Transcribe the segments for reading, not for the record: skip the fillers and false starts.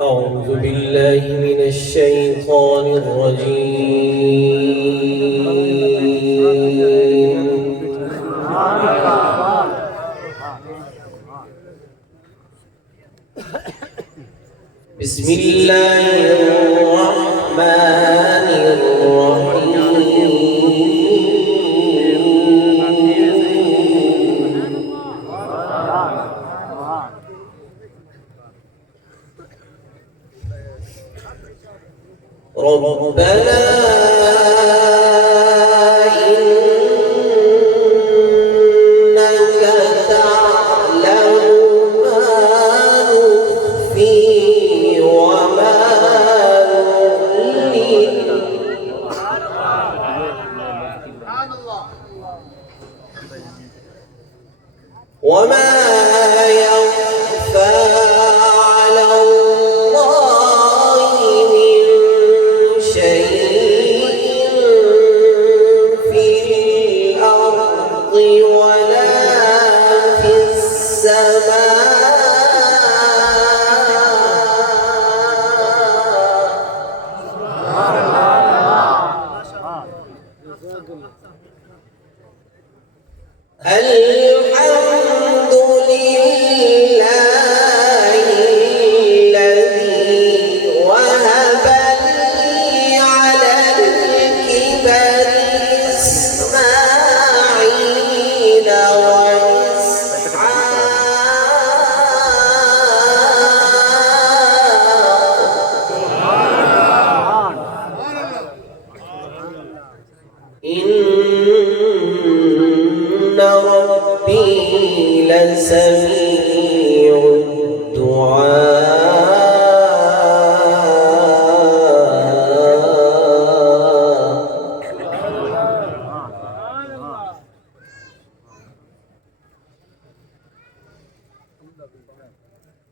أعوذ بالله من الشيطان الرجيم. بسم الله الرحمن الرحيم. ربنا إنك تعلم ما نخفي وما نعلن وما يخفى على الله من شيء في الأرض ولا في السماء. الحمد لله الذي وهب لي على الكبر إسماعيل وإسحاق إن ربي لسميع الدعاء.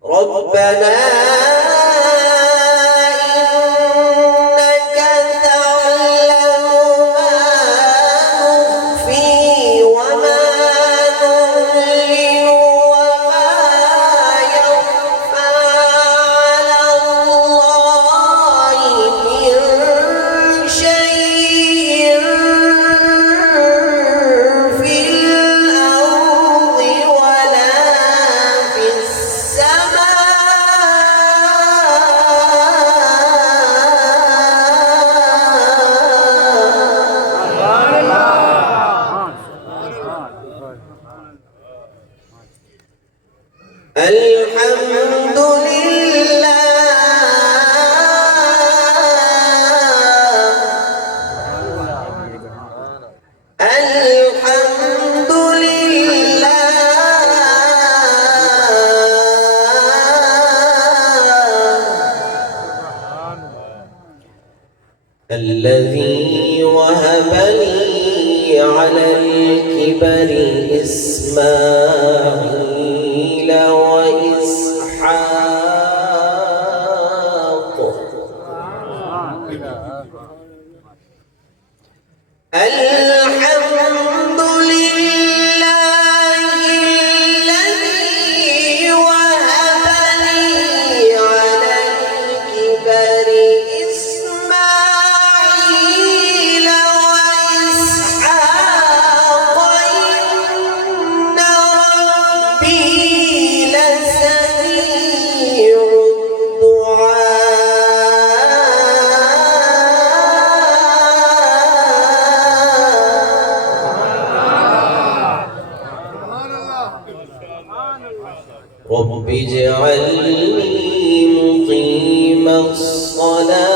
ربنا إنك تعلم ما نخفي وما نعلن وما يخفى على الله من شيء في الأرض ولا في السماء. الحمد لله الحمد لله الذي وهب لي على الكبر إسماعيل وإسحاق. الحمد لله الذي وهب لي على الكبر إسماعيل وإسحاق إن ربي لسميع رب اجعلني مقيم الصلاة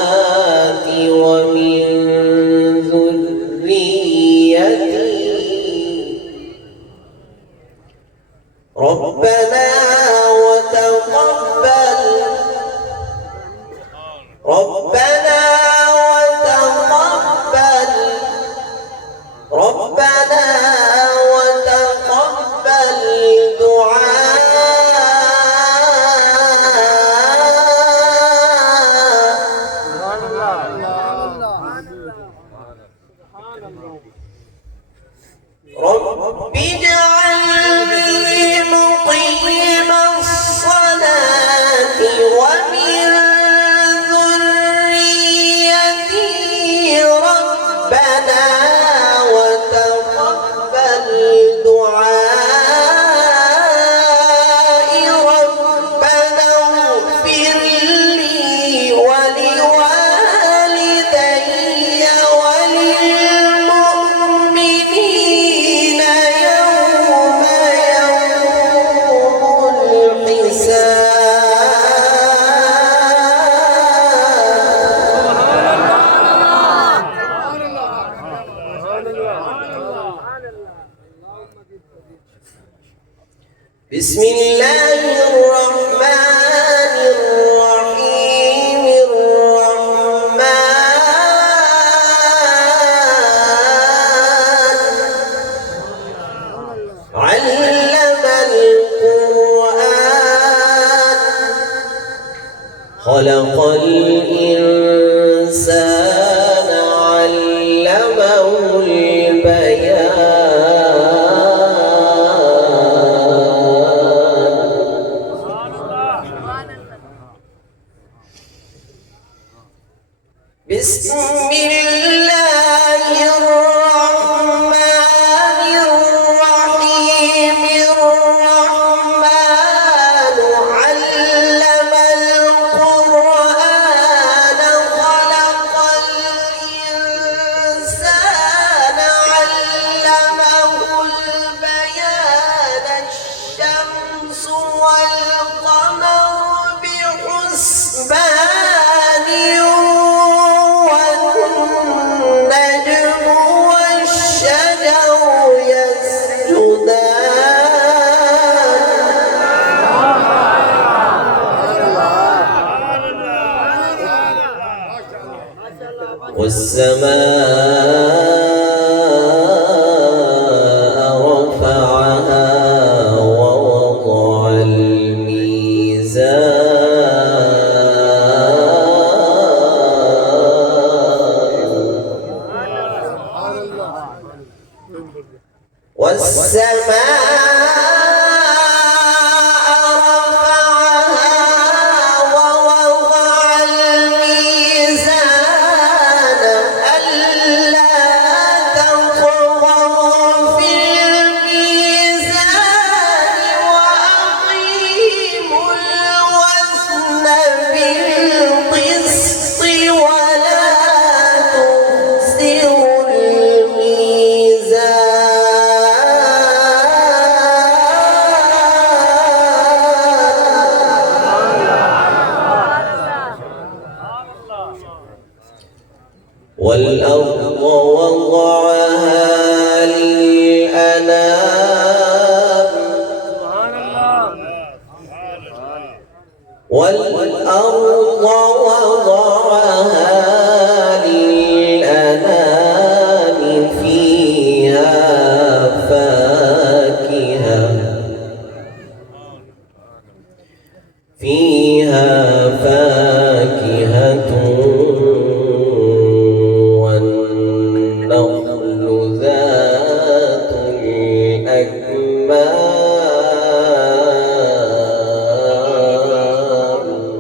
ومن ذريتي ربنا وتقبل ربنا وتقبل ربنا وتقبل دعاء خلق الإنسان علمه البيان بسم الله الرحمن الرحيم الرحمن علم القرآن خلق الإنسان علمه البيان الشمس والقمر بحسبان والنجم والشجر يسجدان والسماء رفعها ووضع الميزان والسماء والأرض وضعها للأنام والأرض وضعها للأنام فيها فاكهة والنخل ذات الأكمام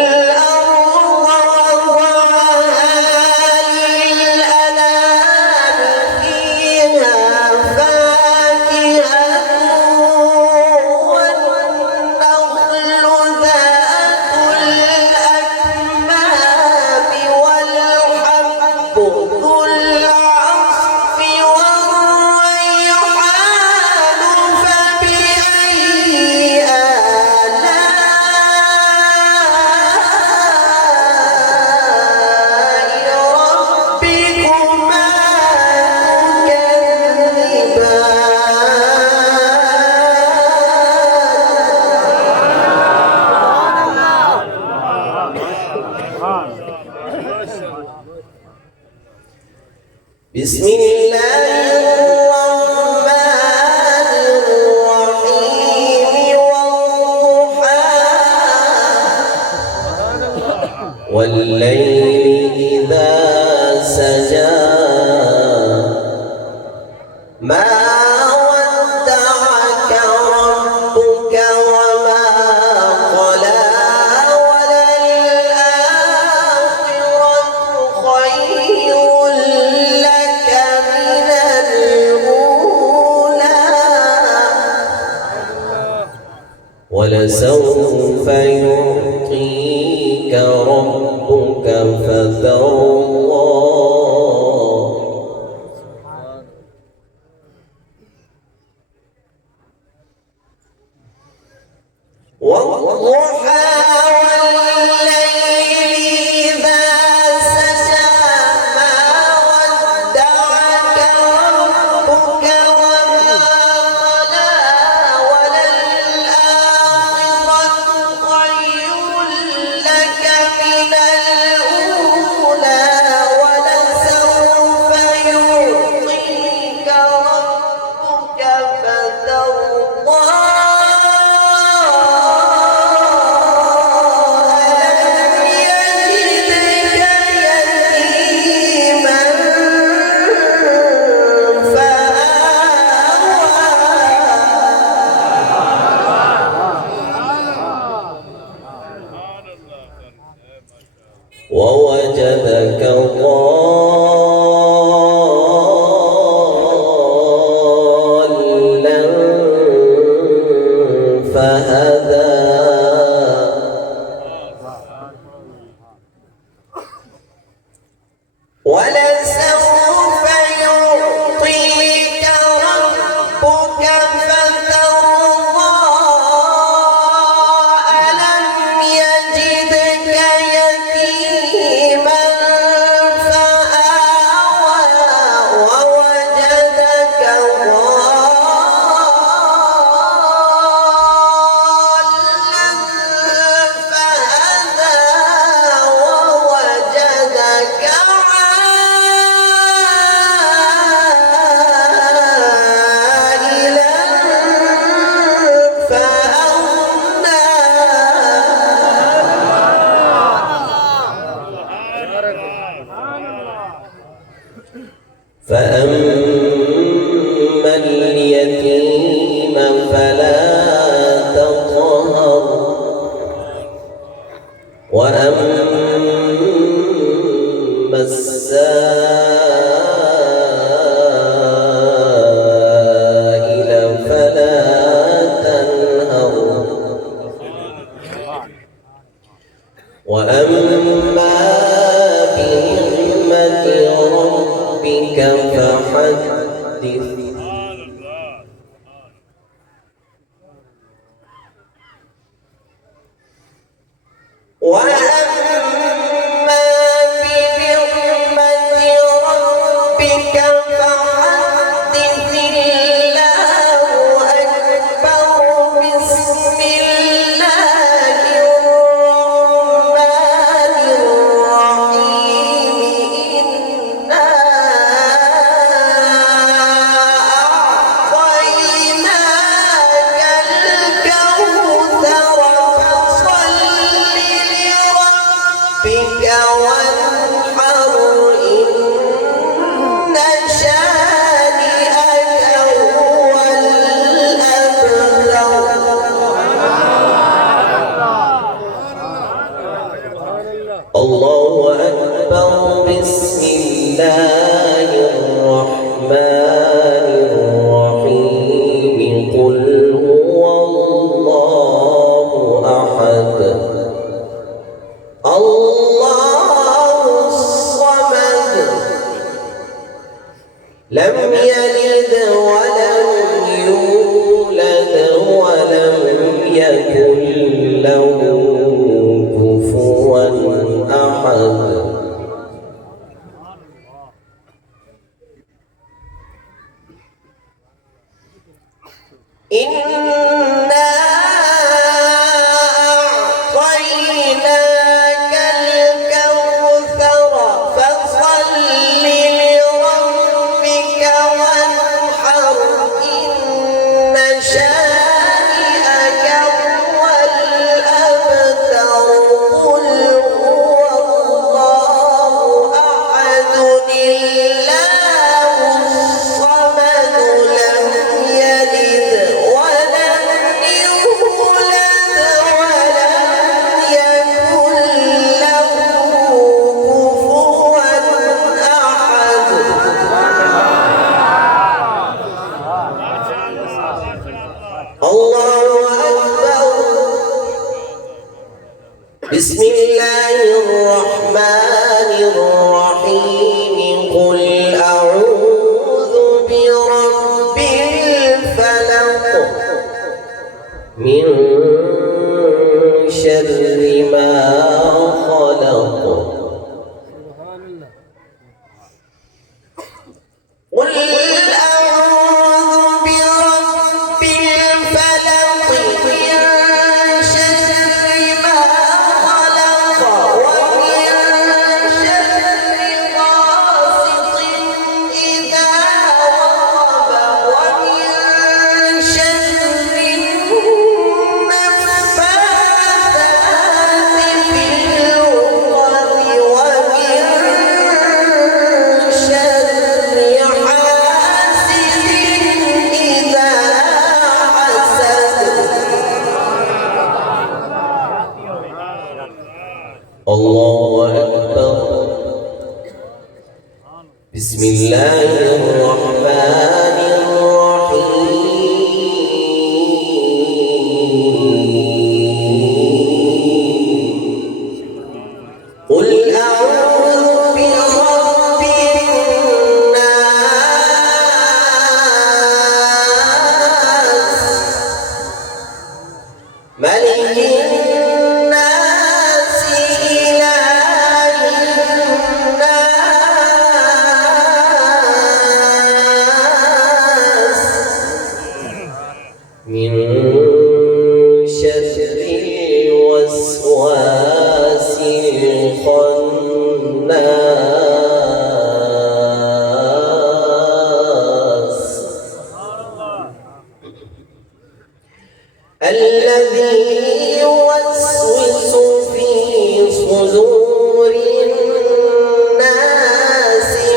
والأرض وضعها للأنام فيها فاكهة والنخل ذات الأكمام والحب ذو العصف والريحان فبأي بسم الله الرحمن الرحيم والضحى والليل إذا سجى ما ودعك ربك وما قلى وللآخرة خير لك من الأولى ولسوف يعطيك ربك فترضى والضحى والليل إذا سجى ما ودعك ربك وما قلى وللآخرة خير لك من الأولى ولسوف يعطيك وأما بنعمة ربك فحدث الله أكبر بسم الله الرحمن الرحيم إنا أعطيناك الكوثر فصل لربك وانحر إن شانئك هو الأبتر. الله أكبر. بسم الله الرحمن الرحيم قل هو الله أحد الله الصمد لم يلد ولم يولد ولم يكن له كفوا أحد. إنا أعطيناك الكوثر فصل لربك وانحر إن شانئك هو الأبتر. قل هو الله أحد الله الصمد لم يلد ولم يولد ولم يكن له كفوا أحد. الله أكبر. بسم الله الرحمن الرحيم قل أعوذ برب الفلق من شر ما خلق. قل أعوذ برب الفلق من شر ما خلق ومن شر غاسق إذا وقب ومن شر النفاثات في العقد ومن شر حاسد إذا حسد. الله أكبر. بسم الله الرحمن الرحيم قل أعوذ برب الناس ملك الناس إله الناس من شر الوسواس الخناس الذي يوسوس في صدور الناس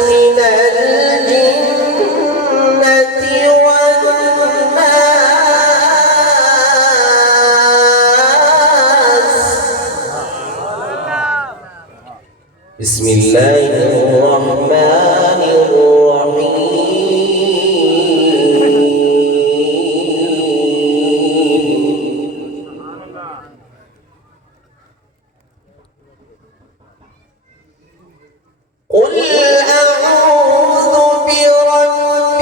من الجنة والناس. بسم الله الرحمن الرحيم قل أعوذ برب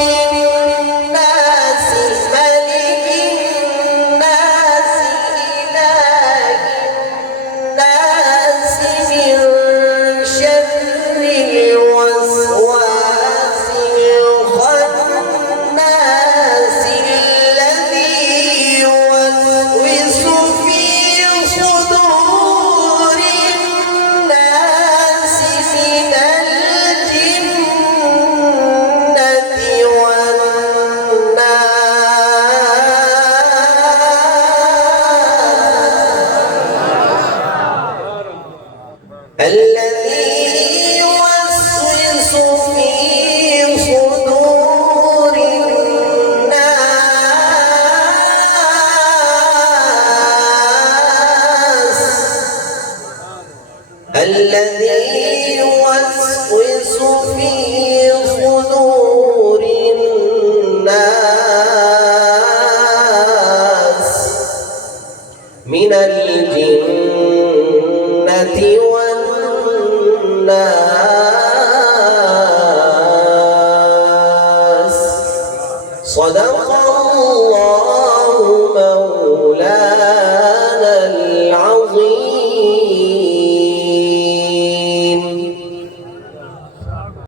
يوسوس في صدور الناس من الجنة والناس. صدق الله مولانا